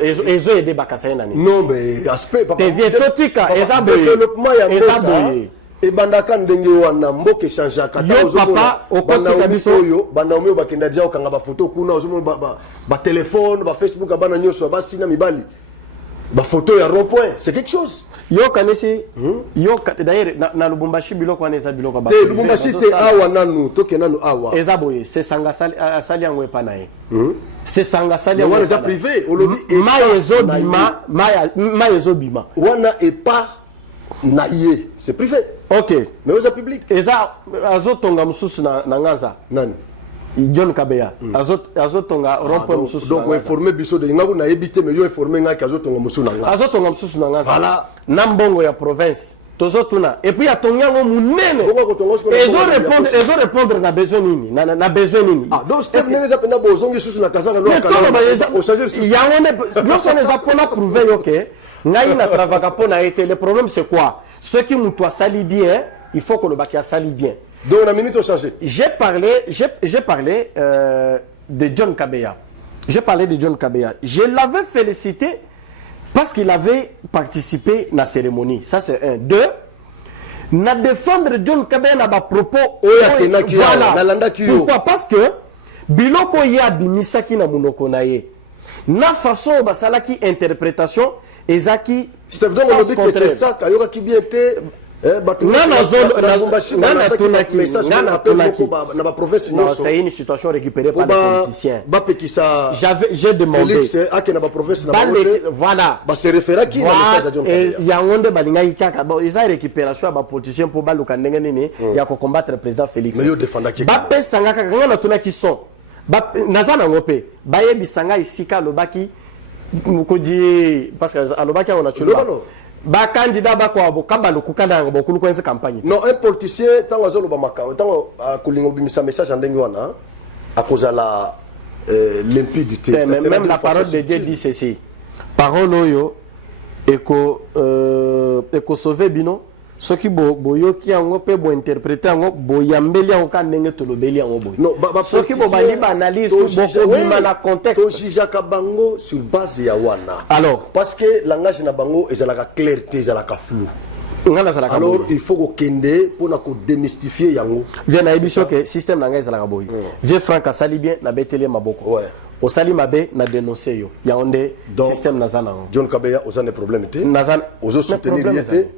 aidé Bakassaï. Non, mais aspect. T'es vieux, Totika, ils ont développement, il y a et bandaka ndenge wana mboke change akata papa okoti kabiso bandaomi bakenda dia okanga ba photo kuna ozomo ba téléphone ba Facebook abana nyoso ba sina mibali ba photo ya rond-point c'est quelque chose yo kanesi yo d'ailleurs na Lubumbashi biloko wana eza biloko ba Lubumbashi te awa nanu toke nanu awa eza boye c'est sanga sali yango epanaye c'est sanga sali yango eza privé olobi mayezo bima wana et pas naïe c'est privé. Ok. Mais aux public. Et ça, azotonga mususu na ngaza. Nani? John Kabeya. Azotonga rompo mususu. Donc on informer biso de ngabu na ebité mais yo informer nga azotonga mususu na ngaza. Azotonga mususu na ngaza. Voilà. Nambongo ya province. Tozotuna. Et puis atonga munene. Ezo répondre na besoin nini? Na besoin nini? Ah donc c'est même ça pena bozongi susu na kazanga no kala. Au changer susu. Ya on non son les apona prouver OK. Le problème c'est quoi? Ceux qui nous sali bien, il faut que le bac sali bien. Donc la minute a changé. J'ai parlé de John Kabeya. J'ai parlé de John Kabeya. Je l'avais félicité parce qu'il avait participé à la cérémonie. Ça c'est un. Deux, na défendre John Kabeya na ba propos. Voilà. Pourquoi? Parce que biloko ya bimisaki na munoko na ye. Na façon basalaki interprétation ezaki c'est donc on dit que c'est ça kayoka qui bien été c'est une situation récupérée par les politiciens. J'ai demandé. Voilà. C'est référé qui il y a un de balinga kaka bon ils ont récupération ba politiciens pour baluka ndenge nini ya ko combattre le président Félix. Mais yo défendre qui. Ba pesa ngaka ngana tuna ki sont. Ba nazana ngope. Ba yebisanga isika lobaki mukoji parce que alobaki on a tué. Ba candidat ba ko kamba lokukanda ngo bokulu ko campagne. Non, un politicien tant azolo ba maka tant kulingo bimisa message ndenge wana à cause de la limpidité. Même la parole de Dieu dit ceci. Parole oyo eko sauver bino soki boyoki yango pe bo interpréter yango boyambeli yango ka ndenge tolobeli yango boy. Non, soki bo bali ba analyse tout bokobima na contexte. To jijaka bango sur base ya wana. Alors parce que langage na bango ezalaka clarté ezalaka flou. Alors il faut ko kende pour na ko démystifier yango. Viens na ebiso que système langage ezalaka boy. Viens Franck asali bien na beteli maboko. Ouais. Au Salimabe na dénoncé yo. Il y a un système nazana. John Kabeya aux des problèmes nazana. Aux soutenir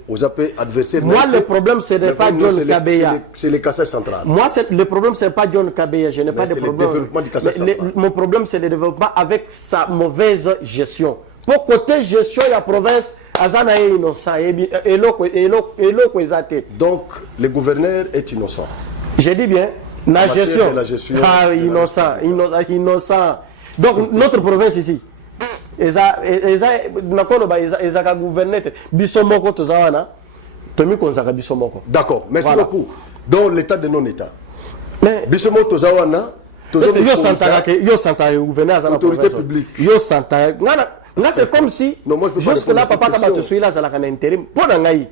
aux appels adversaires. Moi le problème ce n'est pas John Kabeya. C'est le Kassai central. Moi le problème c'est pas John Kabeya, je n'ai pas de problème. Le développement du Kassai central. Mon problème c'est le développement avec sa mauvaise gestion. Pour côté gestion la province azana est innocent et donc le gouverneur est innocent. Je dis bien la gestion. Ah innocent. Donc notre province ici, eza gouverner bisomoko tozawana tomi konzaka bisomoko. D'accord, merci beaucoup. Donc l'état de non-état. Mais bisomoko tozawana yo santaka gouverner azana autorité publique. Yo santaka Là, c'est comme si, non, moi, jusque-là, papa kaba te suit là, ça l'a un intérim. Pour Nangaï.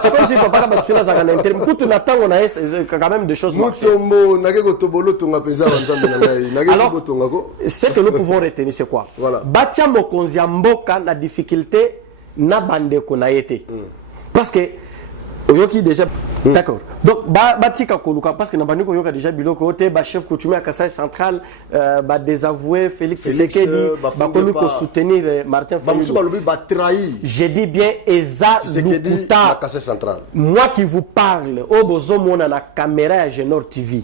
C'est comme si papa kaba te suit là, ça a un intérim. Pour tout l'attendre, on a quand même des choses marchées. Alors, ce que nous pouvons retenir, c'est quoi? Batia Mokonzi Mboka, la difficulté, n'a bandé qu'on a été. Parce que, Oyoki déjà. D'accord. Donc, Batika Koluka, parce que Nabani Koyoka déjà biloko, chef coutumier à Kassai Central, désavoué Félix Tshisekedi, connu pour soutenir Martin Fayulu. J'ai dit bien Eza Lukuta. Moi qui vous parle, Obozo Mona na caméra à Genor TV.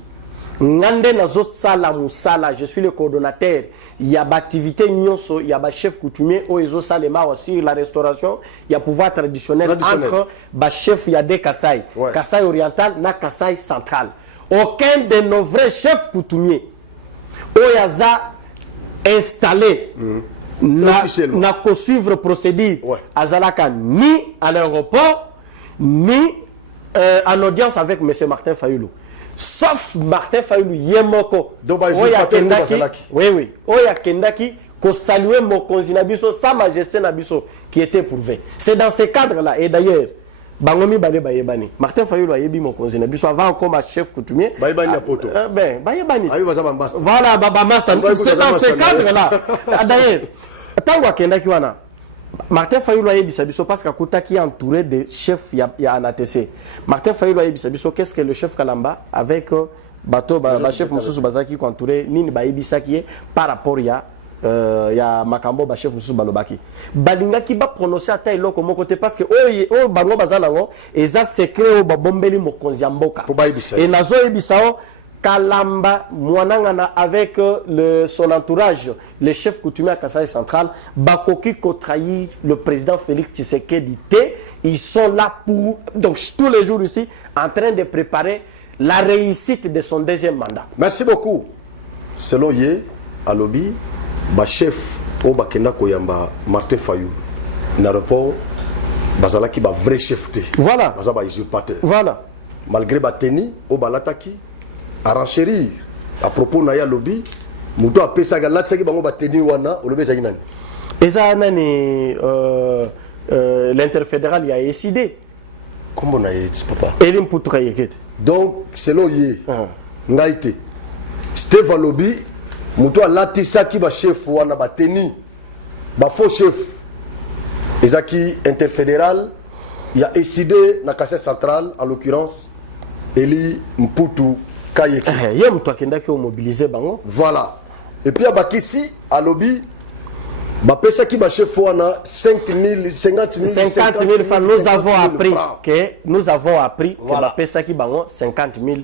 Ngande nazo sala musala, je suis le coordonnateur. Il y a activité nyonso, il y a chef coutumier au ezo salema aussi la restauration, il y a pouvoir traditionnel entre chef il y a des Kassai, Kassai oriental na Kassai central. Aucun de nos vrais chefs coutumiers au yaza installé n'a qu'à suivre procédure azalaka ni à l'aéroport ni en audience avec M. Martin Fayulu. Sauf Martin Fayulu Yemoko. Oya Kendaki. Oui. Oya Kendaki, qu'on saluait Mokonzi Nabiso, Sa Majesté Nabiso, qui était prouvé. C'est dans ce cadre-là. Et d'ailleurs, Bangomi Bale Bayebani. Martin Fayulu a yebi Mokonzi Nabiso avant encore ma chef coutumier. Bayebani a poto. Bayebani. Voilà, Baba Master. C'est dans ce cadre-là. D'ailleurs, Tango Kendaki Wana. Martin Fayulu a yebi Sabiso parce qu'Akouta qui est entouré de chefs, il y a un ATC. Martin Fayulu a yebi Sabiso, qu'est-ce que le chef Kalamba avec Bato, chef Moussou Bazaki qui est entouré, Nini Bayebi Sakiye par rapport à Makambo, chef Moussou Balobaki. Balinga qui va prononcer à taille l'autre côté parce que Bango Bazanango, et ça secret au Babombeli Mokonziamboka. Et Nazo Ebisao. Kalamba Mwanangana avec son entourage, les chefs coutumiers à Kassai Central, Bakoki ko trahi le président Félix Tshisekedi. Ils sont là pour, donc tous les jours ici, en train de préparer la réussite de son deuxième mandat. Merci beaucoup. Selon Ye, à lobby, chef au Bakena Koyamba, Martin Fayulu, n'aéroport, Bazalaki ba vrai chef. Voilà. Voilà. Malgré Bateni, au Balataki, à renchérir à propos Naya lobby, Mouto a pesa galatsa qui bango bateni wana olobe zaginani. Eza nani l'interfédéral y a décidé. Comment on a dit papa? Elim Poutra yeket. Donc selon Ye, ngaite. Steve lobby, Mouto a latisa qui ba chef wana bateni, ba faux chef. Ezaki interfédéral, il a décidé na Kassai Central en l'occurrence Eli Mputu. Voilà. Et puis à Bakissi, à lobby, Bapesa qui chef wana 50 000 francs. Nous avons appris que Bapesa qui bango 50 000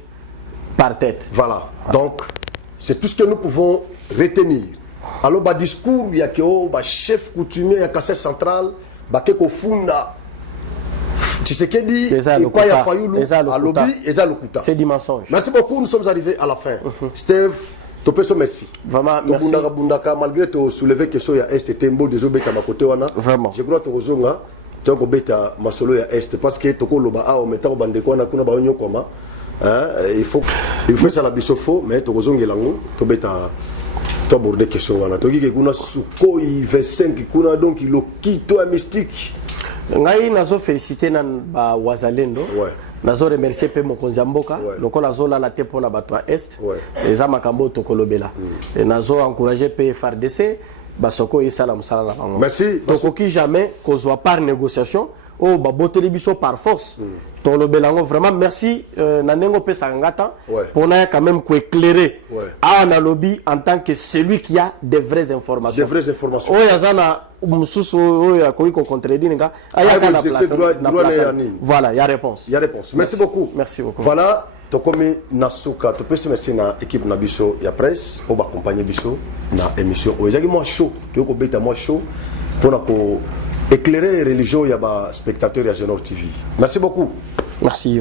par tête. Voilà. Donc c'est tout ce que nous pouvons retenir. Alors bah discours il y a que chef coutumier à Kassai Central, Bakeko Funda. Tshisekedi et pas ya Fayulu à lobby et ça Lokuta. C'est du mensonge. Merci beaucoup, nous sommes arrivés à la fin. Steve, Topeso merci. Vraiment merci. Malgré to soulever que soya est tembo des obeta makote wana. Vraiment. Je crois to ozonga to ko beta masolo ya est parce que to ko loba a o meta ko bande ko na kuna ba onyo koma. Il faut ça la bisofo mais to ozongelango to beta to aborder question wana. To ki kuna suko i 25 kuna donc il okito a mystique. Ngai nazo féliciter nan ba wazalendo. Nazo remercier pe Mokonzi Mboka. Loko nazo la te pona bato est. Eza makambo tokolobela. Et nazo encourager pe FARDC basoko isala musala na bango. Merci. Tokoki jamais kozwa par négociation o ba boteli biso par force. Tolobelango vraiment merci nanengo pe sangata pour na quand même ko éclairer à na lobby en tant que celui qui a des vraies informations. Des vraies informations. O yazana mususu o ya ko contredire nga ayaka na plateau. Voilà, il y a réponse. Il y a réponse. Merci beaucoup. Merci beaucoup. Voilà, tokomi nasuka to pesi merci na équipe na biso ya presse o ba accompagner biso na émission. O ezaki moi chaud, to ko beta moi chaud pour na ko éclairer religion ya ba spectateurs ya Genor TV. Merci beaucoup. Merci.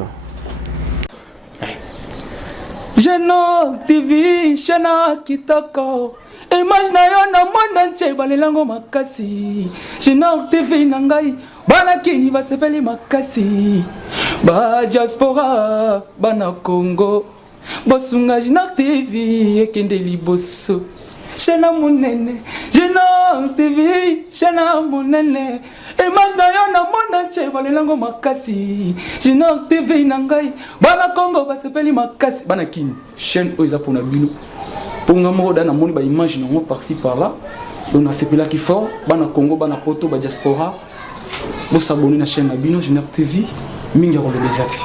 Genor TV, Shana Kitoko. Image na yo na monde entier balelango makasi. Genor TV nangai bana kini basepeli makasi. Ba diaspora bana Congo. Bosunga Genor TV ekende liboso. Chena Monene, Génor TV, Chena Monene. Image na yo na monde entier balelango makasi. Génor TV nangai, bana Congo basepeli makasi, bana kini. Chaîne oza pona bino. Ponga mo da na moni ba image na mo par-ci par-là. On a sepela qui fort, bana Congo, bana Poto, ba diaspora. Bo s'abonner na chaîne na bino Génor TV, mingi ko lebezati.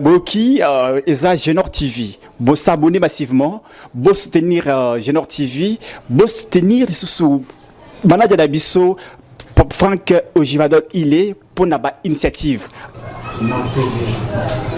Boki eza Génor TV. Bo s'abonner massivement, bo soutenir Génor TV, bo soutenir sous Manager Dabiso Franck Ojivadol il est pour naba initiative. Génor TV.